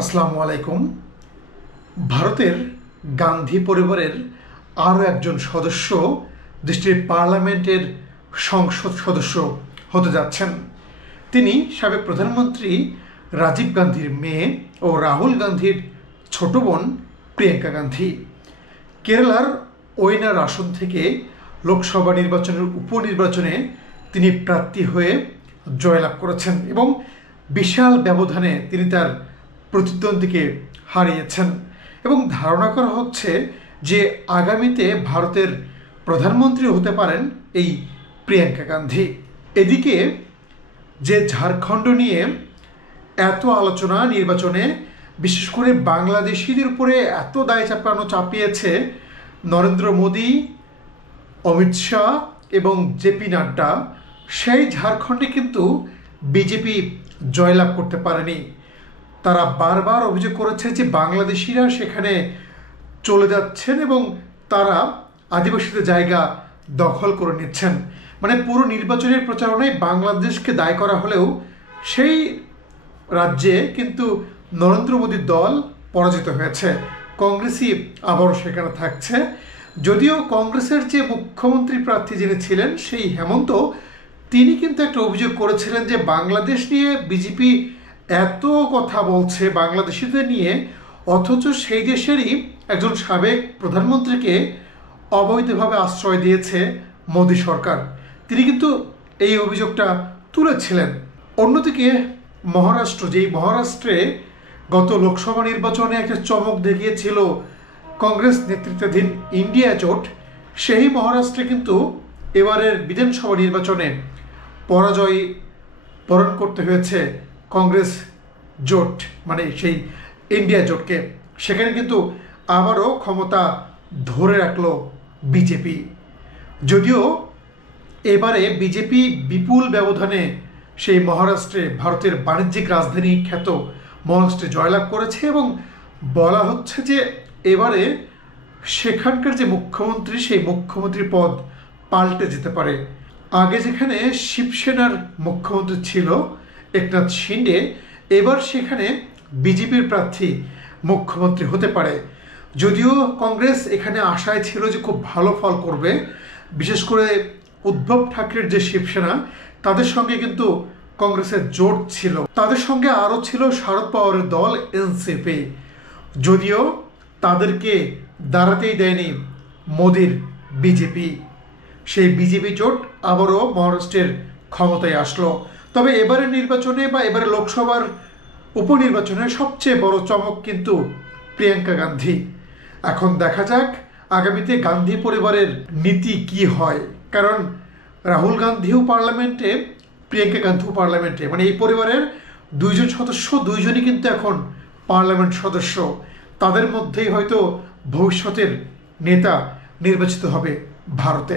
আসসালামু আলাইকুম। ভারতের গান্ধী পরিবারের আরও একজন সদস্য দেশটির পার্লামেন্টের সংসদ সদস্য হতে যাচ্ছেন। তিনি সাবেক প্রধানমন্ত্রী রাজীব গান্ধীর মেয়ে ও রাহুল গান্ধীর ছোট বোন প্রিয়াঙ্কা গান্ধী। কেরালার ওয়েনার আসন থেকে লোকসভা নির্বাচনের উপনির্বাচনে তিনি প্রার্থী হয়ে জয়লাভ করেছেন এবং বিশাল ব্যবধানে তিনি তার প্রতিদ্বন্দ্বীকে হারিয়েছেন এবং ধারণা করা হচ্ছে যে আগামীতে ভারতের প্রধানমন্ত্রী হতে পারেন এই প্রিয়াঙ্কা গান্ধী। এদিকে যে ঝাড়খণ্ড নিয়ে এত আলোচনা নির্বাচনে, বিশেষ করে বাংলাদেশিদের উপরে এত দায় চাপিয়েছে নরেন্দ্র মোদী, অমিত শাহ এবং জেপি নাড্ডা, সেই ঝাড়খণ্ডে কিন্তু বিজেপি জয়লাভ করতে পারেনি। তারা বারবার অভিযোগ করেছে যে বাংলাদেশিরা সেখানে চলে যাচ্ছেন এবং তারা আদিবাসীদের জায়গা দখল করে নিচ্ছেন। মানে পুরো নির্বাচনের প্রচারণায় বাংলাদেশকে দায় করা হলেও সেই রাজ্যে কিন্তু নরেন্দ্র মোদীর দল পরাজিত হয়েছে। কংগ্রেসই আবারও সেখানে থাকছে। যদিও কংগ্রেসের যে মুখ্যমন্ত্রী প্রার্থী যিনি ছিলেন সেই হেমন্ত, তিনি কিন্তু একটা অভিযোগ করেছিলেন যে বাংলাদেশ নিয়ে বিজেপি এত কথা বলছে বাংলাদেশিদের নিয়ে, অথচ সেই দেশেরই একজন সাবেক প্রধানমন্ত্রীকে অবৈধভাবে আশ্রয় দিয়েছে মোদী সরকার। তিনি কিন্তু এই অভিযোগটা তুলেছিলেন। অন্যদিকে মহারাষ্ট্র, যেই মহারাষ্ট্রে গত লোকসভা নির্বাচনে একটা চমক দেখিয়েছিল কংগ্রেস নেতৃত্বাধীন ইন্ডিয়া জোট, সেই মহারাষ্ট্রে কিন্তু এবারের বিধানসভা নির্বাচনে পরাজয় বরণ করতে হয়েছে কংগ্রেস জোট, মানে সেই ইন্ডিয়া জোটকে। সেখানে কিন্তু আবারও ক্ষমতা ধরে রাখলো বিজেপি। যদিও এবারে বিজেপি বিপুল ব্যবধানে সেই মহারাষ্ট্রে, ভারতের বাণিজ্যিক রাজধানী খ্যাত মহারাষ্ট্রে জয়লাভ করেছে এবং বলা হচ্ছে যে এবারে সেখানকার যে মুখ্যমন্ত্রী, সেই মুখ্যমন্ত্রী পদ পাল্টে যেতে পারে। আগে যেখানে শিবসেনার মুখ্যমন্ত্রী ছিল একনাথ শিন্ডে, এবার সেখানে বিজেপির প্রার্থী মুখ্যমন্ত্রী হতে পারে। যদিও কংগ্রেস এখানে আশায় ছিল যে খুব ভালো ফল করবে, বিশেষ করে উদ্ধব ঠাকরের যে শিবসেনা, তাদের সঙ্গে কিন্তু কংগ্রেসের জোট ছিল। তাদের সঙ্গে আরও ছিল শারদ পাওয়ারের দল এনসিপি, যদিও তাদেরকে দাঁড়াতেই দেয়নি মোদির বিজেপি। সেই বিজেপি জোট আবারও মহারাষ্ট্রের ক্ষমতায় আসলো। তবে এবারের নির্বাচনে বা এবারে লোকসভার উপনির্বাচনে সবচেয়ে বড় চমক কিন্তু প্রিয়াঙ্কা গান্ধী। এখন দেখা যাক আগামীতে গান্ধী পরিবারের নীতি কি হয়, কারণ রাহুল গান্ধীও পার্লামেন্টে, প্রিয়াঙ্কা গান্ধীও পার্লামেন্টে, মানে এই পরিবারের দুইজন সদস্য, দুইজনই কিন্তু এখন পার্লামেন্ট সদস্য। তাদের মধ্যেই হয়তো ভবিষ্যতের নেতা নির্বাচিত হবে ভারতে।